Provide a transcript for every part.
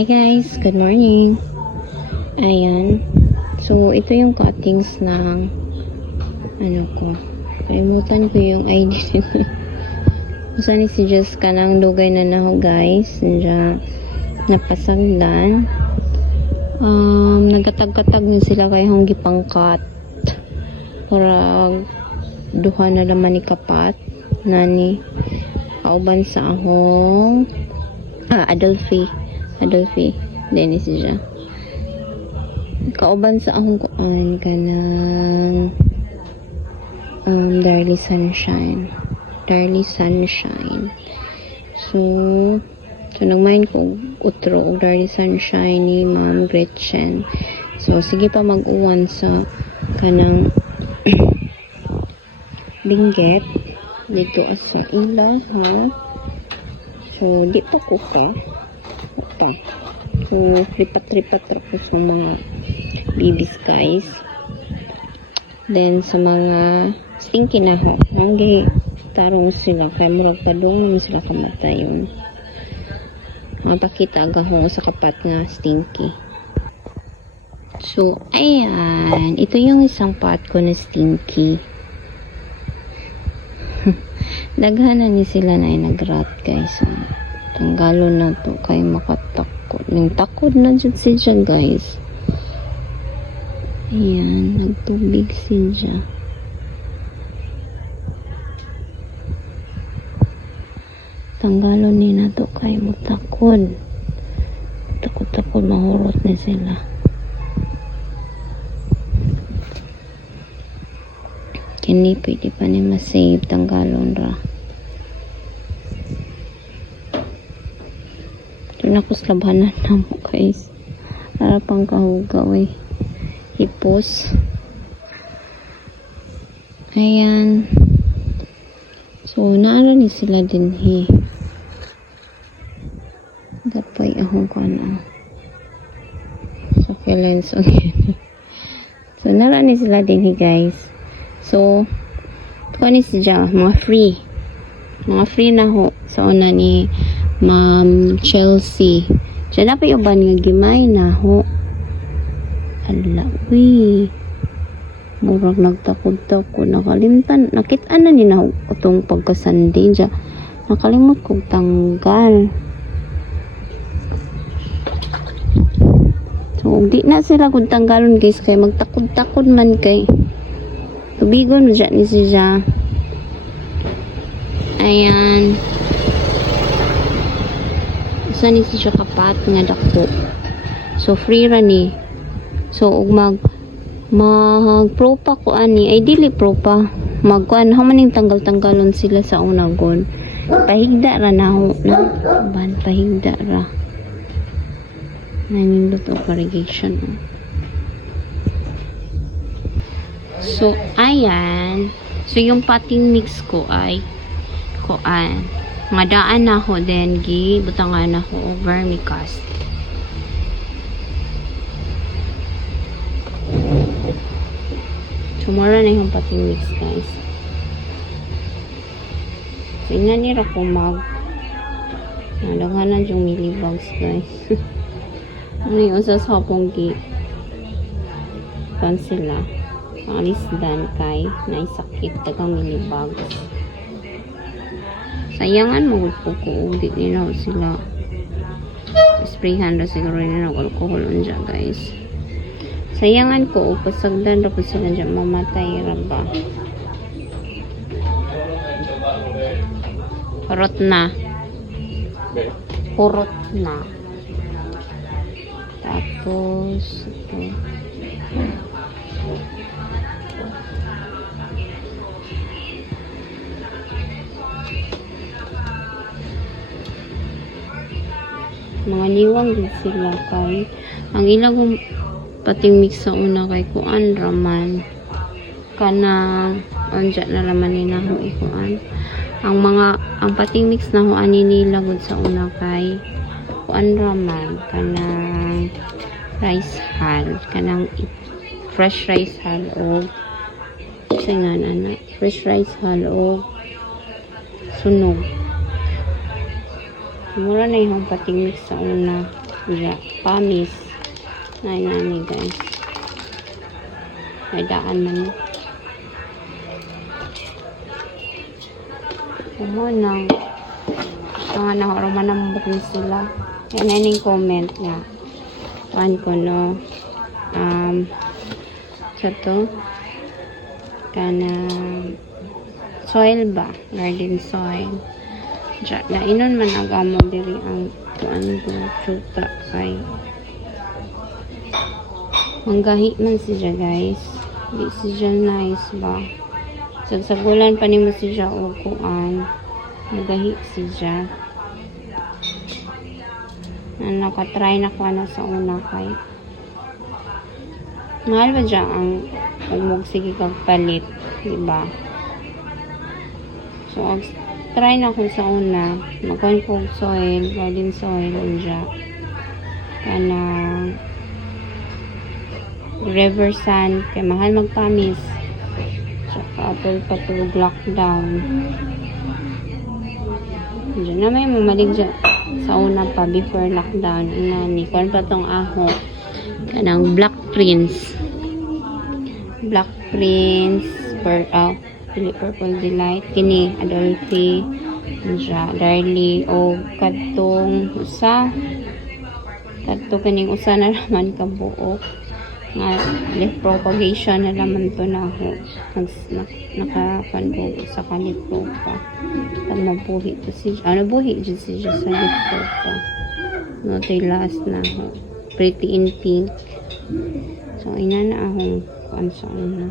Hi guys, good morning. Ayan. So, ito yung cuttings ng ano ko. Kalimutan ko yung ID nito. Usa ni si Jess kanang dugay na naho guys. Nandiya napasagdan. Nagkatag-katag na sila kay hong gipangkat. Para duha na naman ni kapat. Nani kauban sa ahong Adolphe Dennis siya kauban sa akong kuan kanang Darly Sunshine so nagmain ko utro og Darly Sunshine ni Ma'am Gretchen. So sige pa mag-uwan sa kanang binggit dito sa ila ha. So di po ko pa so lipat-lipat ako sa mga babies guys. Then sa mga stinky na ho hanggang tarong sila kay murag padung naman sila kamatay yun. Mapakita agahong sa kapat nga stinky. So ayan, ito yung isang pot ko na stinky. Daghan na ni sila na nagrat guys. Tanggalon na to kay makatakod. Nang takod na dyan siya guys. Ayan, nagtubig siya. Tanggalon ni na to kay matakod. Takod mahurot na sila. Kini pwede pa ni masave, tanggalon ra. Doon ako slabhanan na mo guys. Harapang kahugaw eh. Hipos. Ayan. So, naara ni sila din he. Gapay ahong kana. So, kailangan again. So, naara ni sila din he guys. So, kani siya, mga free na ho sa una ni Ma'am Chelsea. Diyan na pa yung ban nga gimay na ho. Ala, uy. Murag nagtakod-takod. Nakalimtan. Nakitaan na ni na ho itong pagkasandi. Diyan. Nakalimot kong tanggal. So, di na sila kung tanggalon guys. Kaya magtakod-takod man kay tubigon mo dyan ni siya. Ayan. Isa ni siya kapat nga dako. So, free ra ni. So, ug mag-pro pa ko ani. Ay, dili pro pa. Magkuan. Hamaning tanggal-tanggalon sila sa unagon. Pahigda ra na ho. Pahigda ra. Nanindot o corrugation. So, ayan. So, yung potting mix ko ay kuan. Nga daan na ako then butangan na ako vermicast. So, mura na yung potting mix guys. So, inanira ko nadaghanan yung millibugs guys. Ano yung sa sapong pan sila. Alis dan kay naisakit tagang millibugs. Sayangan magpuko di nila sila sprayhan na siguro nila ng alcohol dyan guys. Sayangan ko pasagdan ra po sila dyan mamatay ra ba. Kurot na tapos ito mga niwang din sila kay ang ilang pating mix sa una kay kuan raman kanang anja na laman ni na ho ikuan ang pating mix na ho ani nila gud sa una kay kuan raman kanang rice hull kanang fresh rice hull o singan ana fresh rice hull o sunog. Mura na yung pating mix sa una. Ja, pamis. Nay nani guys. May daan man. Nang gusto nga na orang manambok ni sila. Yan na yung comment nga. Kuan ko no. Sa to. Kana soil ba? Garden soil. Diyan, na inon man agamo diri ang kuan ko chuta kay manggahi man siya guys. Di siya nice ba? Sagsagulan pa nimo siya o kuan. Magahi siya. Nakatry na ko na sa una kay mahal ba dyan ang umog sige kag palit, diba? So try na ko sa una magkuhan ko soil, garden soil dyan kana river sand kay mahal magpamis saka apple patulog lockdown dyan na may mamalig dyan sa una pa before lockdown ni kuhan pa tong aho kanang Black Prince Purple Delight kini Adolphi Darlie o kadtong kaning usa na naman kabuok nga leaf propagation na naman to na ho nakapanbog sa kalito pa pag mabuhi to siya nabuhi dyan siya sa lito pa no tay last na ho pretty in pink so ina na akong pansan na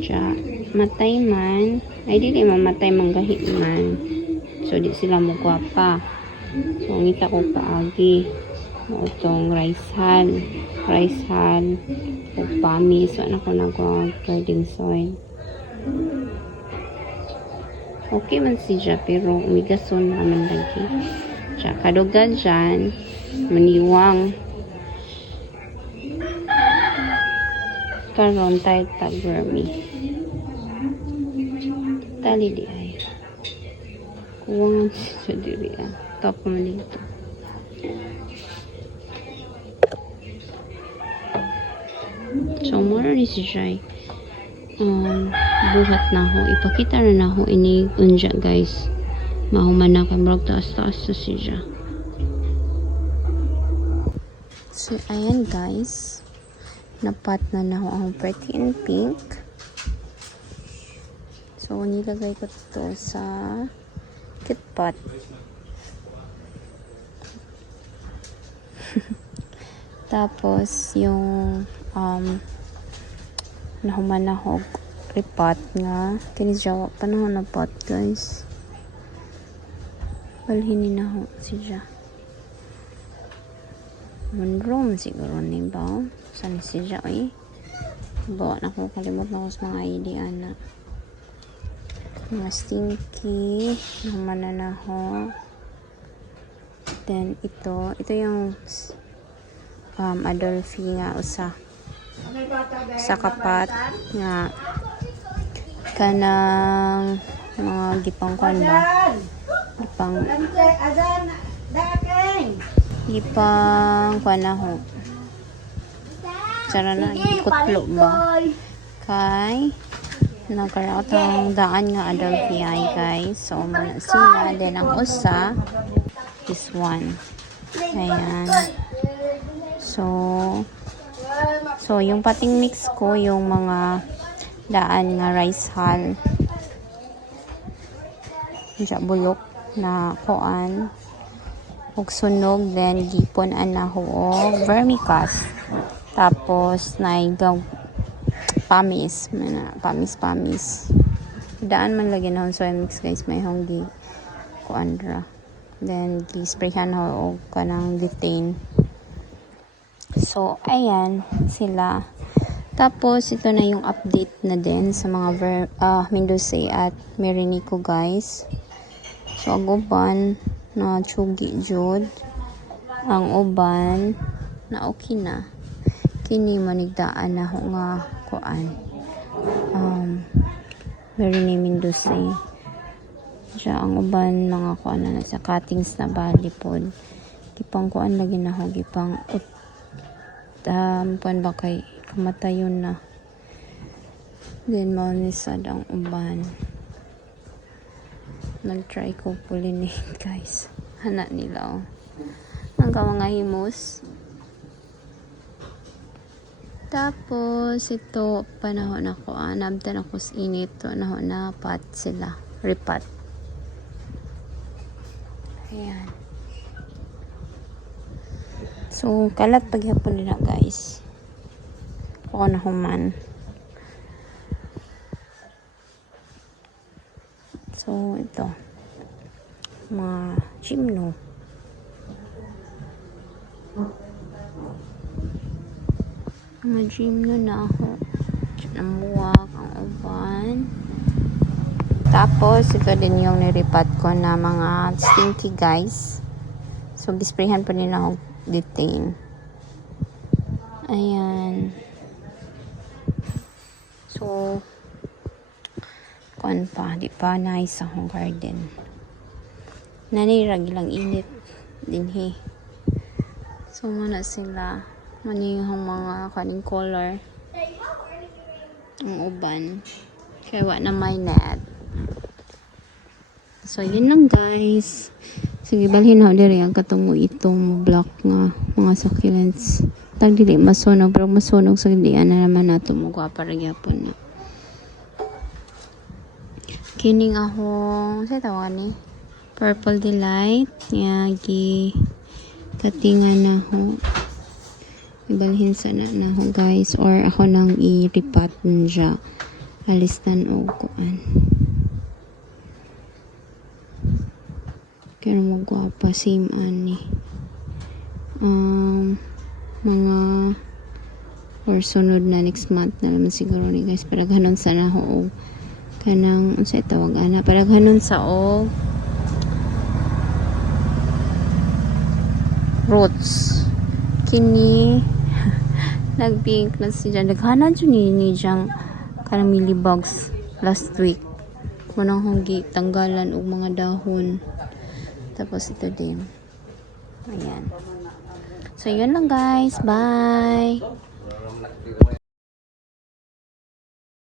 siya matay man ay dili mamatay manggahi man so di sila mo gwapa so ngita ko kaagi itong rice hull o pamis so na ko nagwa garden soil okay man siya pero umigason naman lagi siya kadugan dyan maniwang karon tayo tag-vermi tali di ay kuwangan siya diri top mo dito so mura ni siya buhat na ho ipakita na ho ini unja guys mahuman na kamrog taas-taas sa siya so ayan guys napat na ho ang pretty in pink so nilagay ko to sa kit pot tapos yung nahuman na ho repot nga kini jawa panahon na pot guys balhini na ho siya room siguro ni ba saan siya bawa na ko kalimot na ko sa mga idea na mga stinky nahuman na ho then ito yung Adolphi nga sa kapat nga kanang mga gipangkuan ba gipang kuan na ho tsara na ikutlo ba kay nagkaraot ang daan nga Adolphi ay guys so mana sila then ang usa this one ayan so yung pating mix ko yung mga daan nga rice hull siya bulok na kuan ug sunog then gipon anaho og vermicast tapos naigaw pamis daan man lagi na soy mix guys may honggi kuan ra then gi-sprayhan ho og kanang detain so ayan sila tapos ito na yung update na din sa mga Mendoza at Merinico guys so ang uban na tsugi jud ang uban na okay na kini manigdaan na ho nga kuan Very naming Dusay. Siya ang uban mga kuan na sa cuttings na bali pod. Gipang kuan lagi na ho gipang kuan ba kay kamatayon na. Then mao ni sad ang uban. Nag-try ko pollinate guys. Hana nila oh. Ang mga himus. Tapos ito panahon ako nabdan ako sa init to na pot sila. Repot. Ayan. So, kalat paghapon nila guys. Ako na human. So, ito. Mga gymno. Mga gymno na ako. Namuwak ang uban. Tapos, ito din yung niripat ko na mga stinky guys. So, gisprayhan pa nila ako detain. Ayan. So, kuan pa. Di pa nice akong garden. Nanirag lang init din he. So, muna sila. Manihong mga kaning color. Ang uban. Kaya wa na may net. So, yun lang guys. Sige, balhin ako diri ang katungo itong block nga mga succulents. Tag dili masunog, pero masunog sa diyan na naman nato mo para gyapon na. Kining ako, sa tawag ni Purple Delight. Yagi katingan na ho. Ibalhin sana na ho guys, or ako nang i-repot nja. Alistan o kuan. Kaya magwapa same ani mga or sunod na next month na naman siguro ni guys para ganon sana ho kanang unsa tawag ana para ganon sa roots kini nagpink na siya naghanan jud ni jang kanang millibugs last week manang honggi tanggalan og mga dahon. Tapos ito din. Ayan. So, yun lang guys. Bye!